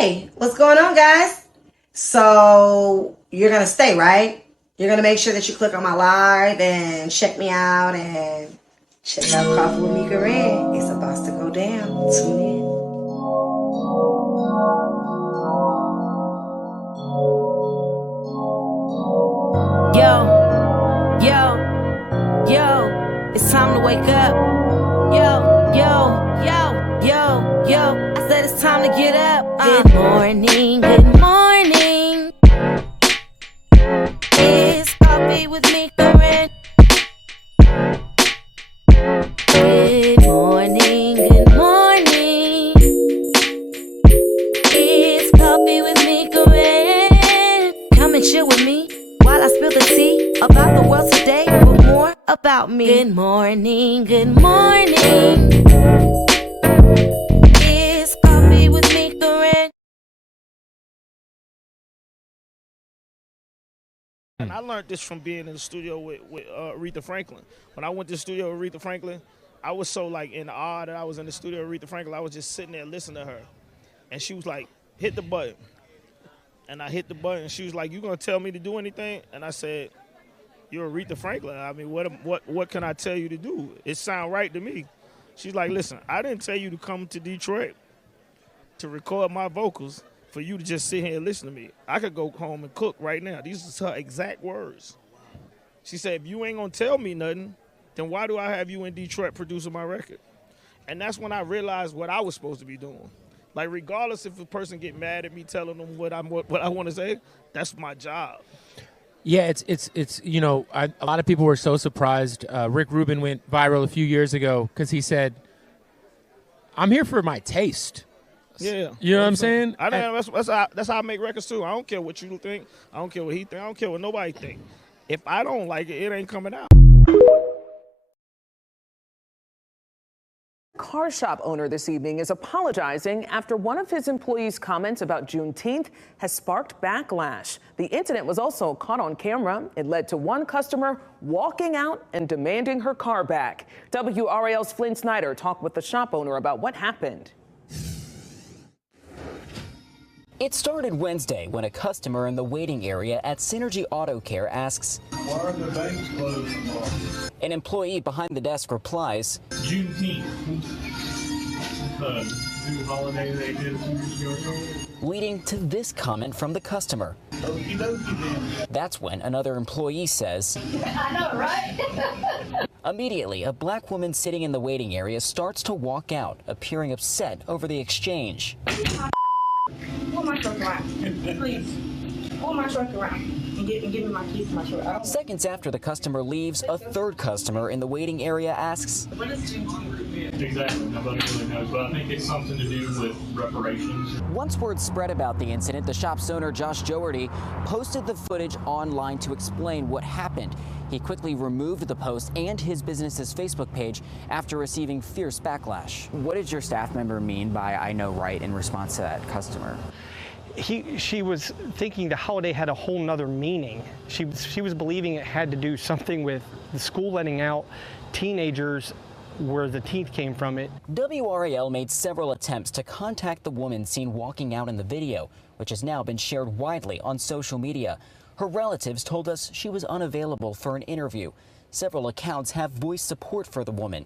Hey, what's going on, guys? So you're gonna stay, right? You're gonna make sure that you click on my live and check me out and check out Coffee with Mika Wren. It's about to go down. Tune in. Yo, it's time to wake up. Yo, I said it's time to get up. Good morning, good morning. It's Coffee with Mika Wren. Good morning, good morning. It's Coffee with Mika Wren. Come and chill with me while I spill the tea about the world today, but more about me. Good morning, good morning. It's Coffee with Mika Wren. And I learned this from being in the studio with Aretha Franklin. When I went to the studio with Aretha Franklin, I was so like in awe that I was in the studio with Aretha Franklin. I was just sitting there listening to her. And she was like, hit the button. And I hit the button. And she was like, you gonna tell me to do anything? And I said, you're Aretha Franklin. I mean, what can I tell you to do? It sound right to me. She's like, listen, I didn't tell you to come to Detroit to record my vocals for you to just sit here and listen to me. I could go home and cook right now. These are her exact words. She said, if you ain't gonna tell me nothing, then why do I have you in Detroit producing my record? And that's when I realized what I was supposed to be doing. Like, regardless if a person get mad at me telling them what I want to say, that's my job. Yeah, it's you know, a lot of people were so surprised. Rick Rubin went viral a few years ago because he said, I'm here for my taste. Yeah. You know what I'm saying? That's how I make records too. I don't care what you think. I don't care what he think. I don't care what nobody think. If I don't like it, it ain't coming out. Car shop owner this evening is apologizing after one of his employees' comments about Juneteenth has sparked backlash. The incident was also caught on camera. It led to one customer walking out and demanding her car back. WRAL's Flynn Snyder talked with the shop owner about what happened. It started Wednesday when a customer in the waiting area at Synergy Auto Care asks, why are the banks closed tomorrow? An employee behind the desk replies, Juneteenth. New holiday they did a few years ago. leading to this comment from the customer. Okie dokie then. That's when another employee says, I know, right? Immediately, a black woman sitting in the waiting area starts to walk out, appearing upset over the exchange. Pull my truck around, please. Pull my truck around and give me my keys to my truck. Seconds after the customer leaves, a third customer in the waiting area asks, What is Juneteenth? Exactly. Nobody really knows, but I think it's something to do with reparations. Once word spread about the incident, the shop's owner, Josh Doherty, posted the footage online to explain what happened. He quickly removed the post and his business's Facebook page after receiving fierce backlash. What did your staff member mean by "I know right" in response to that customer? She was thinking the holiday had a whole nother meaning. She was believing it had to do something with the school letting out teenagers where the teeth came from it. WRAL made several attempts to contact the woman seen walking out in the video, which has now been shared widely on social media. Her relatives told us she was unavailable for an interview. Several accounts have voiced support for the woman.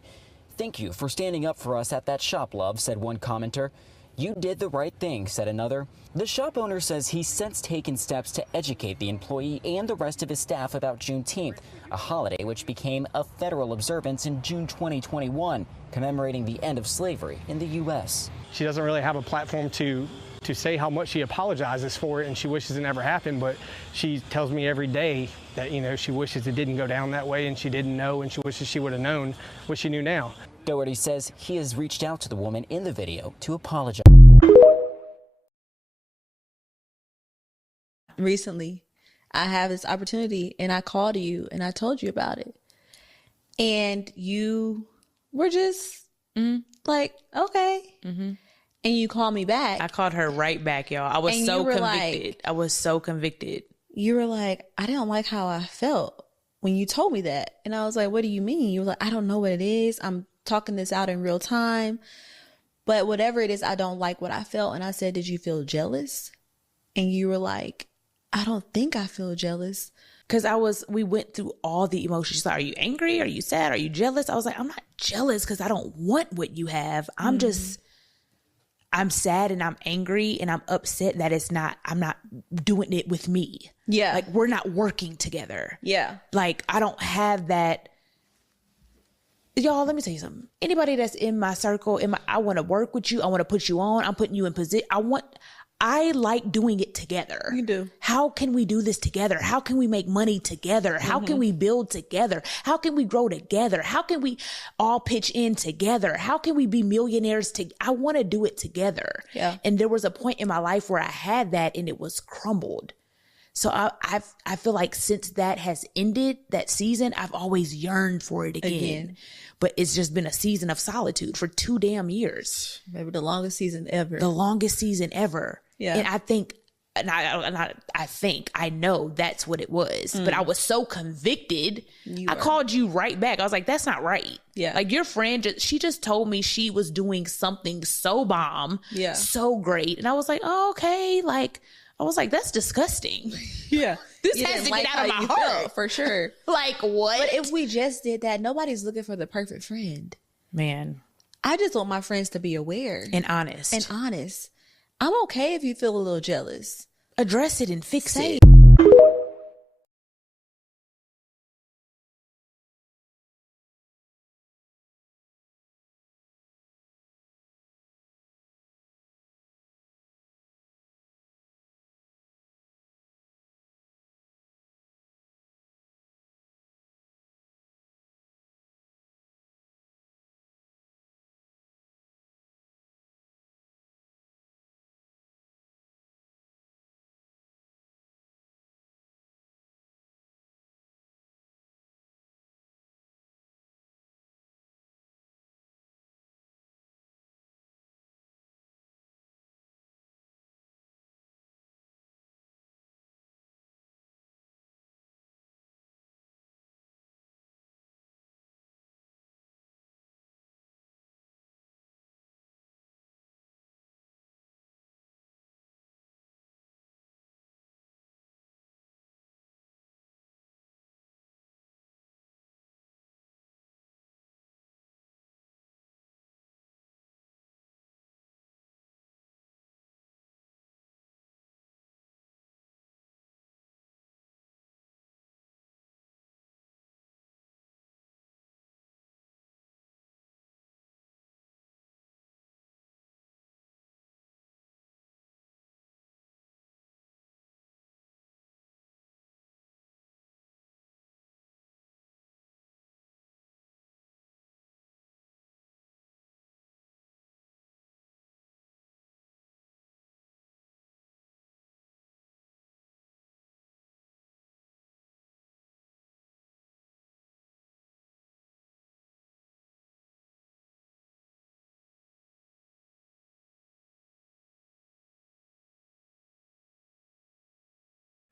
"Thank you for standing up for us at that shop, love," said one commenter. "You did the right thing," said another. The shop owner says he's since taken steps to educate the employee and the rest of his staff about Juneteenth, a holiday which became a federal observance in June 2021, commemorating the end of slavery in the U.S. She doesn't really have a platform to say how much she apologizes for it and she wishes it never happened, but she tells me every day that, you know, she wishes it didn't go down that way and she didn't know and she wishes she would have known what she knew now. Doherty says he has reached out to the woman in the video to apologize. Recently, I have this opportunity and I called you and I told you about it. And you were just like, okay. And you called me back. I called her right back, y'all. I was so convicted. Like, I was so convicted. You were like, I didn't like how I felt when you told me that. And I was like, what do you mean? You were like, I don't know what it is. I'm talking this out in real time. But whatever it is, I don't like what I felt. And I said, did you feel jealous? And you were like, I don't think I feel jealous. Because we went through all the emotions. She's like, are you angry? Are you sad? Are you jealous? I was like, I'm not jealous because I don't want what you have. I'm sad and I'm angry and I'm upset that I'm not doing it with me. Yeah. Like, we're not working together. Yeah. Like, I don't have that. Y'all, let me tell you something. Anybody that's in my circle, I want to work with you. I want to put you on. I'm putting you in position. I like doing it together. You do. How can we do this together? How can we make money together? How can we build together? How can we grow together? How can we all pitch in together? How can we be millionaires I want to do it together. Yeah. And there was a point in my life where I had that and it was crumbled. So I feel like since that has ended, that season, I've always yearned for it again. But it's just been a season of solitude for 2 damn years. Maybe the longest season ever. The longest season ever. Yeah. And I think, I know that's what it was. But I was so convicted. I called you right back. I was like, that's not right. Yeah. Like, your friend, she just told me she was doing something so bomb. Yeah. So great. And I was like, oh, okay. Like, I was like, that's disgusting. Yeah. This has to get out of my heart. For sure. Like, what? But if we just did that, nobody's looking for the perfect friend. Man. I just want my friends to be aware. And honest. I'm okay if you feel a little jealous. Address it and fix it.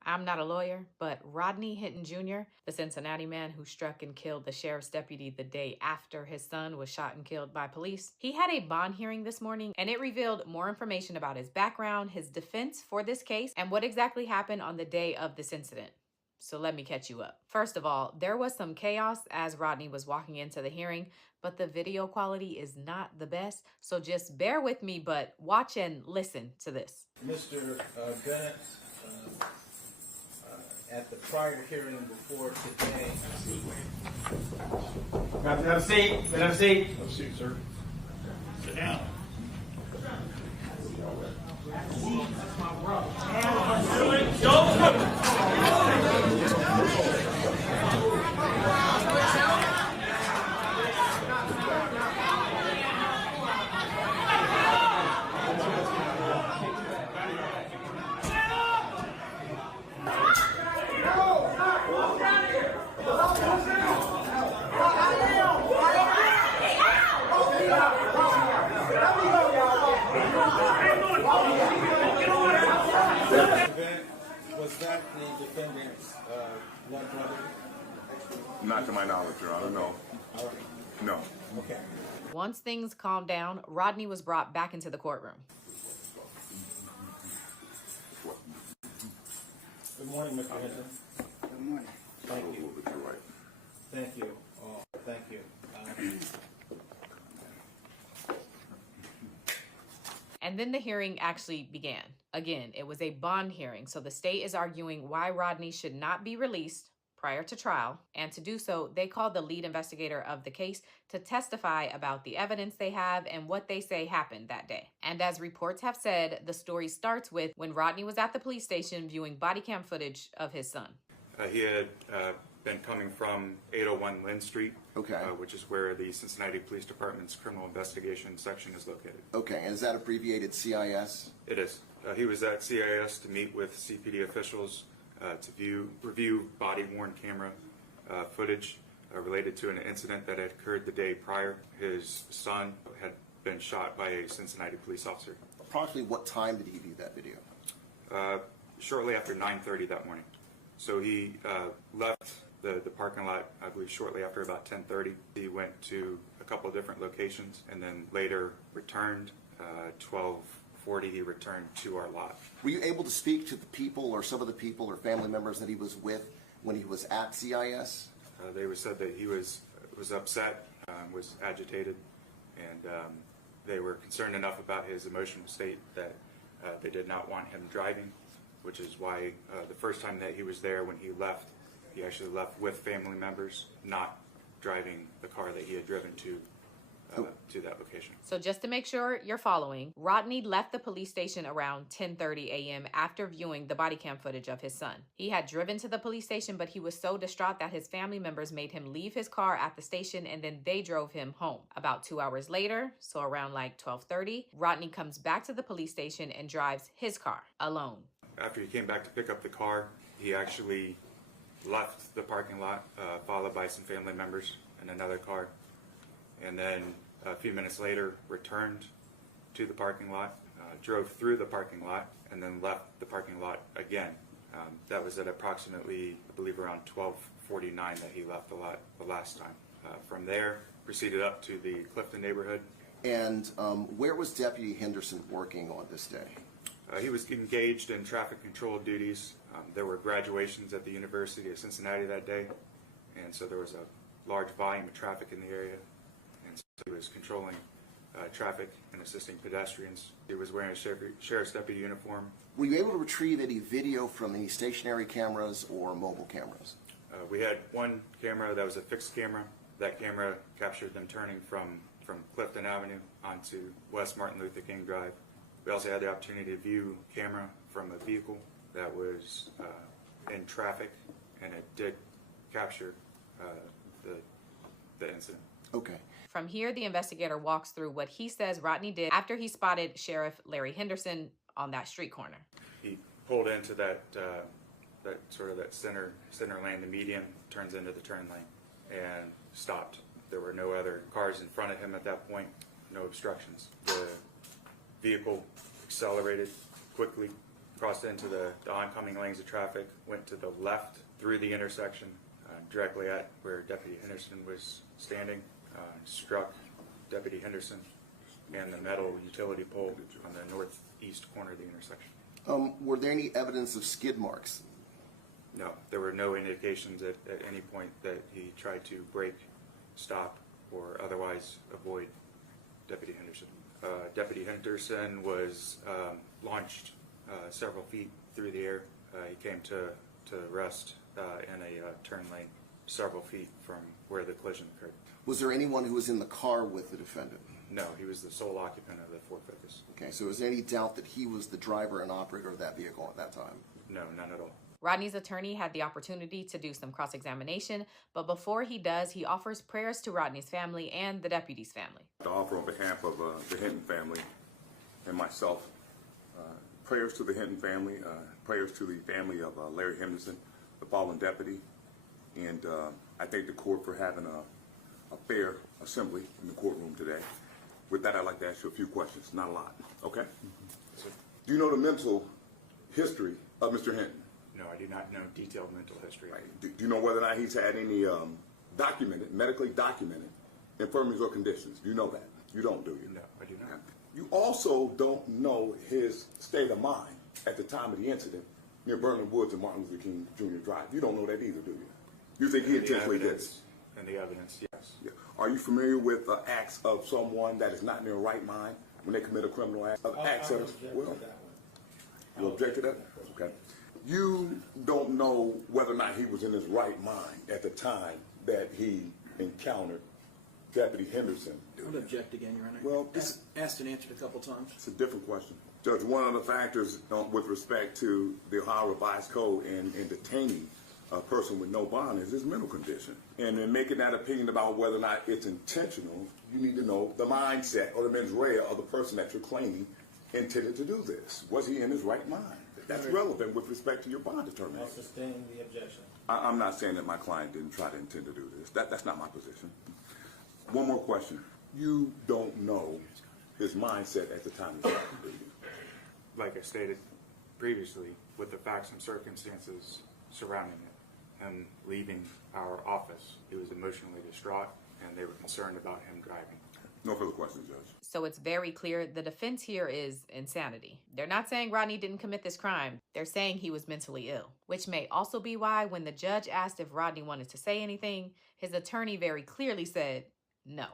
I'm not a lawyer, but Rodney Hinton Jr., the Cincinnati man who struck and killed the sheriff's deputy the day after his son was shot and killed by police, he had a bond hearing this morning, and it revealed more information about his background, his defense for this case, and what exactly happened on the day of this incident. So let me catch you up. First of all, there was some chaos as Rodney was walking into the hearing, but the video quality is not the best, so just bear with me, but watch and listen to this. Mr. Bennett, at the prior hearing before today. Have a seat. Have a seat. Have a seat, sir. Sit down. Was that the defendant's blood brother? Not to my knowledge, Your Honor, no. All right. No. Okay. Once things calmed down, Rodney was brought back into the courtroom. Good morning, Mr. Hinton. Good morning. Thank you. Thank you. Thank you. And then the hearing actually began. Again, it was a bond hearing, so the state is arguing why Rodney should not be released prior to trial, and to do so, they called the lead investigator of the case to testify about the evidence they have and what they say happened that day. And as reports have said, the story starts with when Rodney was at the police station viewing body cam footage of his son. He had been coming from 801 Lynn Street, which is where the Cincinnati Police Department's Criminal Investigation Section is located. Okay, and is that abbreviated CIS? It is. He was at CIS to meet with CPD officials to review body-worn camera footage related to an incident that had occurred the day prior. His son had been shot by a Cincinnati police officer. Approximately what time did he view that video? Shortly after 9:30 that morning. So he left the parking lot, I believe, shortly after about 10:30. He went to a couple of different locations and then later returned. 12:40 he returned to our lot. Were you able to speak to the people or some of the people or family members that he was with when he was at CIS? They said that he was upset, was agitated, and they were concerned enough about his emotional state that they did not want him driving, which is why the first time that he was there, when he left, he actually left with family members, not driving the car that he had driven to that location. So just to make sure you're following, Rodney left the police station around 10:30 a.m. after viewing the body cam footage of his son. He had driven to the police station, but he was so distraught that his family members made him leave his car at the station, and then they drove him home. About 2 hours later, so around like 12:30, Rodney comes back to the police station and drives his car alone. After he came back to pick up the car, he actually left the parking lot, followed by some family members in another car, and then a few minutes later returned to the parking lot, drove through the parking lot, and then left the parking lot again. That was at approximately, I believe, around 12:49 that he left the lot the last time. From there, proceeded up to the Clifton neighborhood. And where was Deputy Henderson working on this day? He was engaged in traffic control duties. There were graduations at the University of Cincinnati that day, and so there was a large volume of traffic in the area, and so he was controlling traffic and assisting pedestrians. He was wearing a sheriff's deputy uniform. Were you able to retrieve any video from any stationary cameras or mobile cameras? We had one camera that was a fixed camera. That camera captured them turning from Clifton Avenue onto West Martin Luther King Drive. We also had the opportunity to view camera from a vehicle that was in traffic, and it did capture the incident. Okay. From here, the investigator walks through what he says Rodney did after he spotted Sheriff Larry Henderson on that street corner. He pulled into that center lane, the median, turns into the turn lane, and stopped. There were no other cars in front of him at that point, no obstructions. The vehicle accelerated quickly, crossed into the oncoming lanes of traffic, went to the left through the intersection, directly at where Deputy Henderson was standing, struck Deputy Henderson and the metal utility pole on the northeast corner of the intersection. Were there any evidence of skid marks? No, there were no indications at any point that he tried to brake, stop, or otherwise avoid Deputy Henderson. Deputy Henderson was launched several feet through the air. He came to rest in a turn lane several feet from where the collision occurred. Was there anyone who was in the car with the defendant? No, he was the sole occupant of the Ford Focus. Okay, so is there any doubt that he was the driver and operator of that vehicle at that time? No, none at all. Rodney's attorney had the opportunity to do some cross-examination, but before he does, he offers prayers to Rodney's family and the deputy's family. To offer on behalf of the Hinton family and myself, prayers to the Hinton family, prayers to the family of Larry Henderson, the fallen deputy, and I thank the court for having a fair assembly in the courtroom today. With that, I'd like to ask you a few questions, not a lot, okay? Do you know the mental history of Mr. Hinton? No, I do not know detailed mental history. Right. Do you know whether or not he's had any medically documented infirmities or conditions. Do you know that? You don't, do you? No, I do not. You also don't know his state of mind at the time of the incident near Vernon Woods and Martin Luther King Jr. Drive. You don't know that either, do you? You think he intentionally did it? And the evidence, yes. Yeah. Are you familiar with acts of someone that is not in their right mind when they commit a criminal act? You object to that? Okay. You don't know whether or not he was in his right mind at the time that he encountered Deputy Henderson. Don't object again, Your Honor. Well, asked and answered a couple times. It's a different question. Judge, one of the factors with respect to the Ohio Revised Code and detaining a person with no bond is his mental condition. And in making that opinion about whether or not it's intentional, you need to know the mindset or the mens rea of the person that you're claiming intended to do this. Was he in his right mind? That's relevant with respect to your bond determination. I'll sustain the objection. I'm not saying that my client didn't try to intend to do this. That's not my position. One more question. You don't know his mindset at the time he shot him, do you? Like I stated previously, with the facts and circumstances surrounding it, him leaving our office, he was emotionally distraught, and they were concerned about him driving. No further questions, Judge. So it's very clear the defense here is insanity. They're not saying Rodney didn't commit this crime. They're saying he was mentally ill, which may also be why when the judge asked if Rodney wanted to say anything, his attorney very clearly said no.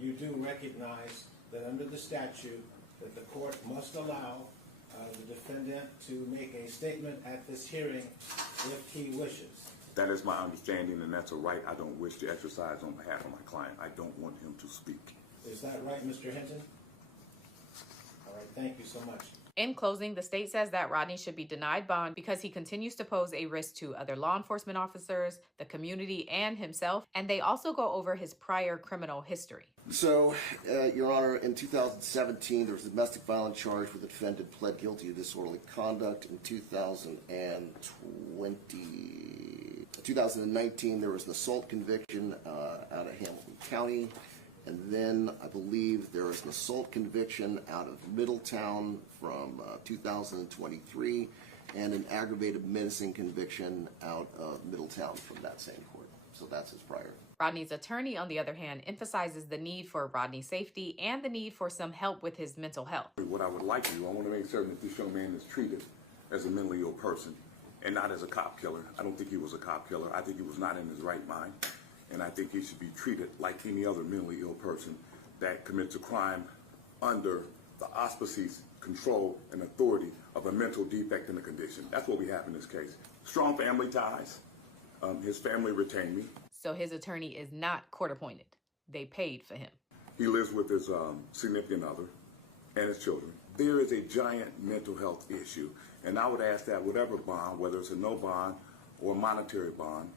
You do recognize that under the statute that the court must allow the defendant to make a statement at this hearing if he wishes. That is my understanding, and that's a right I don't wish to exercise on behalf of my client. I don't want him to speak. Is that right, Mr. Hinton? All right, thank you so much. In closing, the state says that Rodney should be denied bond because he continues to pose a risk to other law enforcement officers, the community, and himself. And they also go over his prior criminal history. So, Your Honor, in 2017, there was a domestic violence charge where the defendant pled guilty to disorderly conduct. In 2019, there was an assault conviction out of Hamilton County. And then I believe there was an assault conviction out of Middletown from 2023 and an aggravated menacing conviction out of Middletown from that same court. So that's his prior. Rodney's attorney, on the other hand, emphasizes the need for Rodney's safety and the need for some help with his mental health. What I would like to do, I want to make certain that this young man is treated as a mentally ill person and not as a cop killer. I don't think he was a cop killer. I think he was not in his right mind. And I think he should be treated like any other mentally ill person that commits a crime under the auspices, control, and authority of a mental defect in a condition. That's what we have in this case. Strong family ties. His family retained me. So his attorney is not court appointed. They paid for him. He lives with his significant other and his children. There is a giant mental health issue, and I would ask that whatever bond, whether it's a no bond or a monetary bond,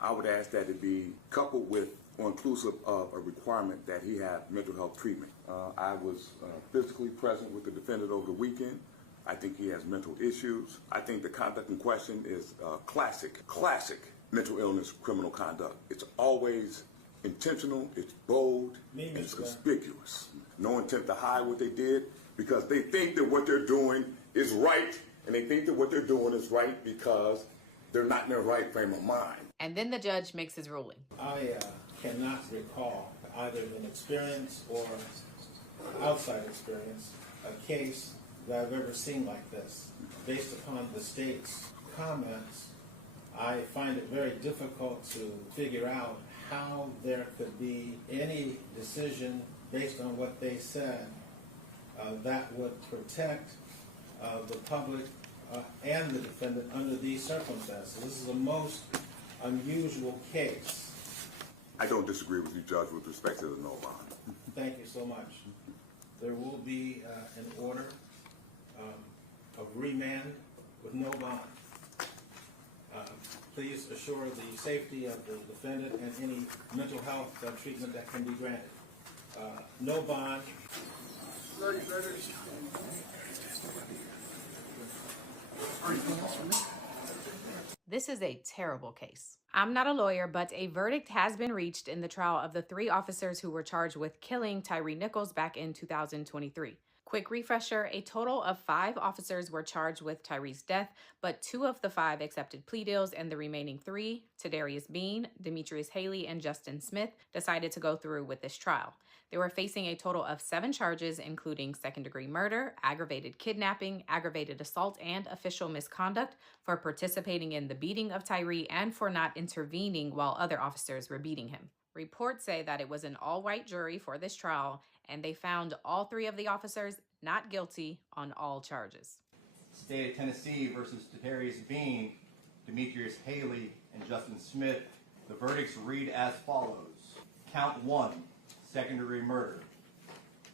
I would ask that it be coupled with or inclusive of a requirement that he have mental health treatment. I was physically present with the defendant over the weekend. I think he has mental issues. I think the conduct in question is classic mental illness criminal conduct. It's always intentional, it's bold, and it's conspicuous. No intent to hide what they did because they think that what they're doing is right, and they think that what they're doing is right because they're not in their right frame of mind. And then the judge makes his ruling. I cannot recall, either in experience or outside experience, a case that I've ever seen like this. Based upon the state's comments, I find it very difficult to figure out how there could be any decision based on what they said that would protect the public and the defendant under these circumstances. This is a most unusual case. I don't disagree with you, Judge, with respect to the no bond. Thank you so much. There will be an order of remand with no bond. Please assure the safety of the defendant and any mental health treatment that can be granted. No bond. This is a terrible case. I'm not a lawyer, but a verdict has been reached in the trial of the 3 officers who were charged with killing Tyree Nichols back in 2023. Quick refresher, a total of 5 officers were charged with Tyree's death, but 2 of the 5 accepted plea deals, and the remaining 3, Tadarius Bean, Demetrius Haley, and Justin Smith, decided to go through with this trial. They were facing a total of 7 charges, including second-degree murder, aggravated kidnapping, aggravated assault, and official misconduct for participating in the beating of Tyree and for not intervening while other officers were beating him. Reports say that it was an all-white jury for this trial, and they found all 3 of the officers not guilty on all charges. State of Tennessee versus Tadarius Bean, Demetrius Haley, and Justin Smith. The verdicts read as follows. Count 1, second-degree murder.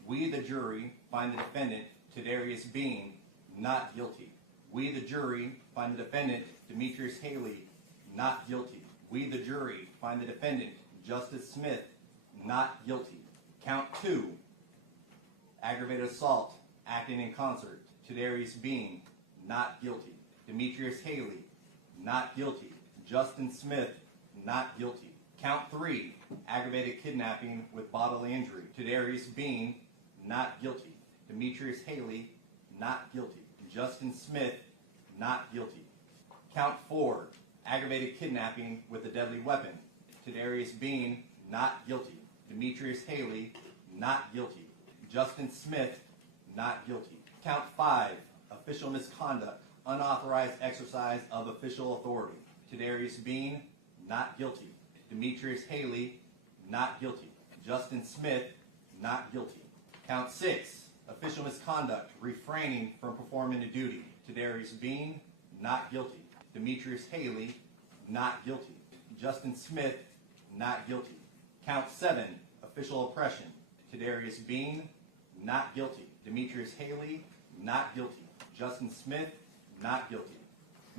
We, the jury, find the defendant, Tadarius Bean, not guilty. We, the jury, find the defendant, Demetrius Haley, not guilty. We, the jury, find the defendant, Justice Smith, not guilty. Count 2, aggravated assault, acting in concert, Tadarius Bean, not guilty. Demetrius Haley, not guilty. Justin Smith, not guilty. Count 3, aggravated kidnapping with bodily injury, Tadarius Bean, not guilty. Demetrius Haley, not guilty. Justin Smith, not guilty. Count 4, aggravated kidnapping with a deadly weapon, Tadarius Bean, not guilty. Demetrius Haley, not guilty. Justin Smith, not guilty. Count 5, official misconduct, unauthorized exercise of official authority, Tadarius Bean, not guilty. Demetrius Haley, not guilty. Justin Smith, not guilty. Count 6, official misconduct, refraining from performing a duty, Tadarius Bean, not guilty. Demetrius Haley, not guilty. Justin Smith, not guilty. Count 7, official oppression, Tadarius Bean, not guilty. Demetrius Haley, not guilty. Justin Smith, not guilty.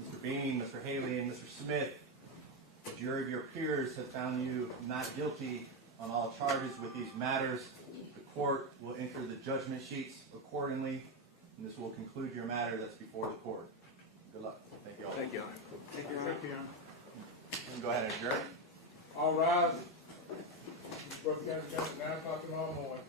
Mr. Bean, Mr. Haley, and Mr. Smith, the jury of your peers have found you not guilty on all charges with these matters. The court will enter the judgment sheets accordingly, and this will conclude your matter that's before the court. Good luck. Thank you all. Thank you. Thank you. Thank you. Go ahead and adjourn. All rise. Brooke County Judge, 9 o'clock tomorrow morning.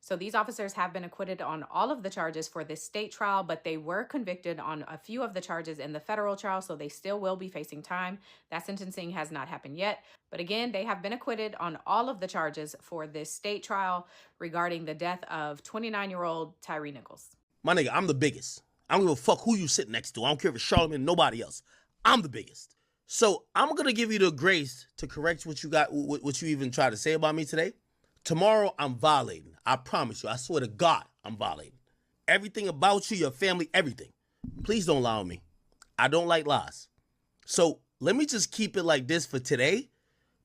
So these officers have been acquitted on all of the charges for this state trial, but they were convicted on a few of the charges in the federal trial, so they still will be facing time. That sentencing has not happened yet. But again, they have been acquitted on all of the charges for this state trial regarding the death of 29-year-old Tyree Nichols. My nigga, I'm the biggest. I don't give a fuck who you sit next to. I don't care if it's Charlamagne, nobody else. I'm the biggest. So I'm going to give you the grace to correct what you even tried to say about me today. Tomorrow, I'm violating. I promise you. I swear to God, I'm violating. Everything about you, your family, everything. Please don't lie on me. I don't like lies. So let me just keep it like this for today.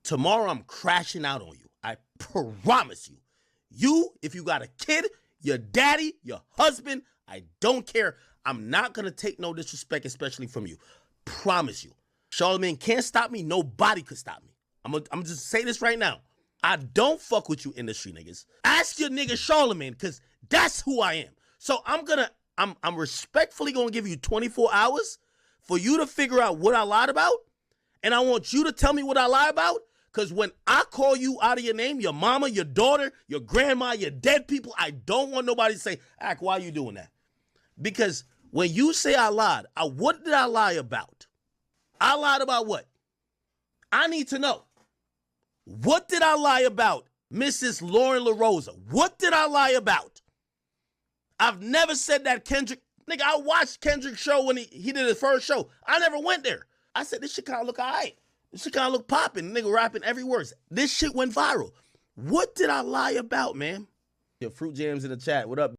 Tomorrow, I'm crashing out on you. I promise you. You, if you got a kid, your daddy, your husband, I don't care. I'm not going to take no disrespect, especially from you. Promise you. Charlamagne can't stop me. Nobody could stop me. I'm just say this right now. I don't fuck with you industry niggas. Ask your nigga Charlamagne, because that's who I am. So I'm respectfully gonna give you 24 hours for you to figure out what I lied about. And I want you to tell me what I lied about. Because when I call you out of your name, your mama, your daughter, your grandma, your dead people, I don't want nobody to say, Ak, why are you doing that? Because when you say I lied, what did I lie about? I lied about what? I need to know. What did I lie about, Mrs. Lauren LaRosa? What did I lie about? I've never said that Kendrick. Nigga, I watched Kendrick's show when he did his first show. I never went there. I said, this shit kind of look all right. This shit kind of look popping. Nigga rapping every word. This shit went viral. What did I lie about, man? Your Fruit Jams in the chat. What up?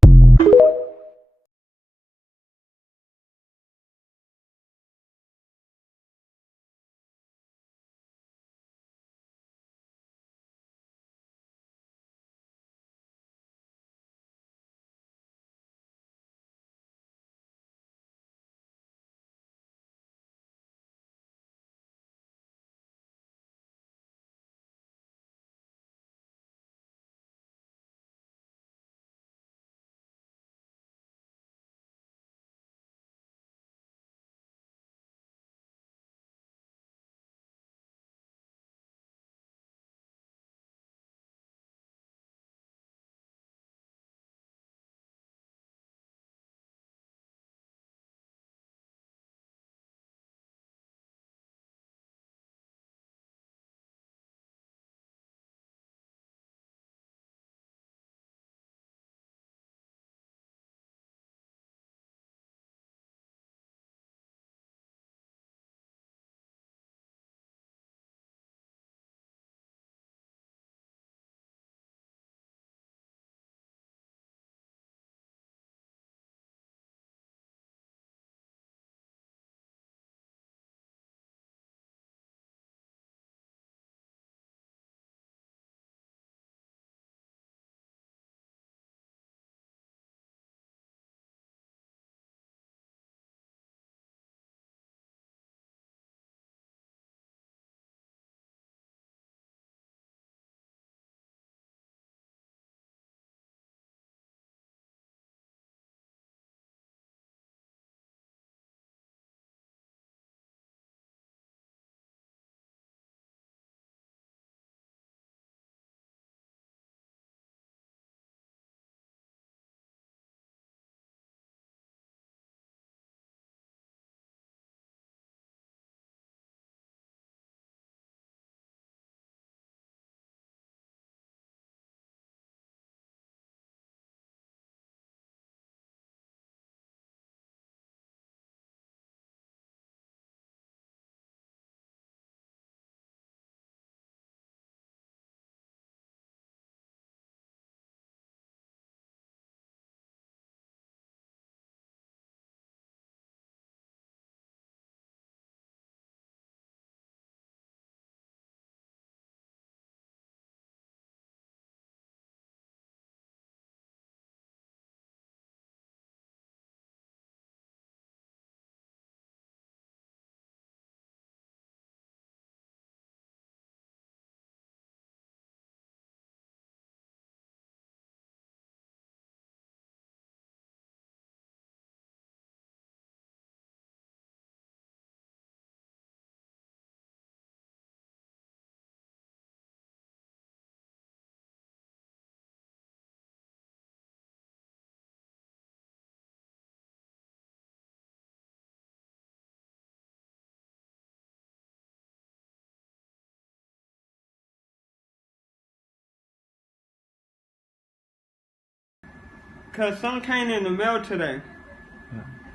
Cause something came in the mail today.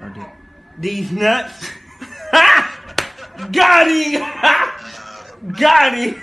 I did. These nuts. Got him. Got him.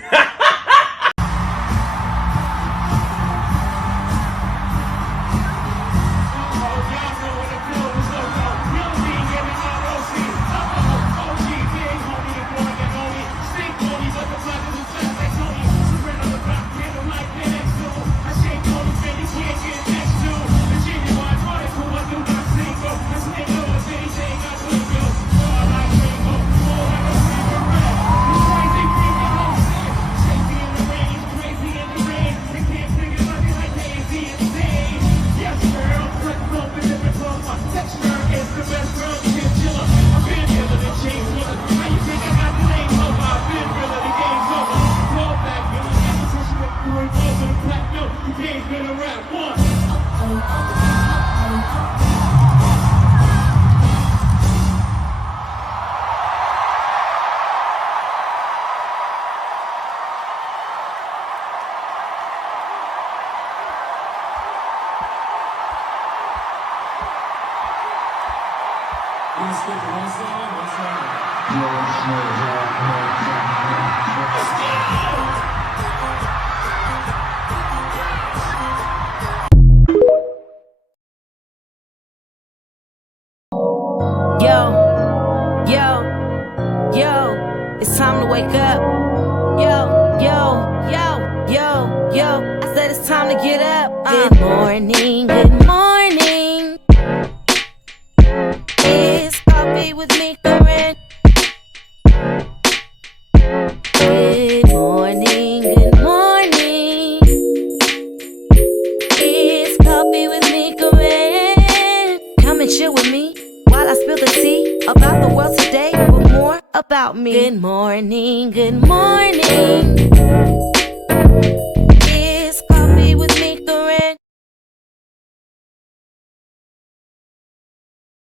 It's time to wake up. Yo. I said it's time to get up. Good morning, good morning. It's coffee with Mika Wren. Good morning, good morning. It's coffee with Mika Wren. Come and chill with me while I spill the tea about the world today, but more about me. Good morning, good morning.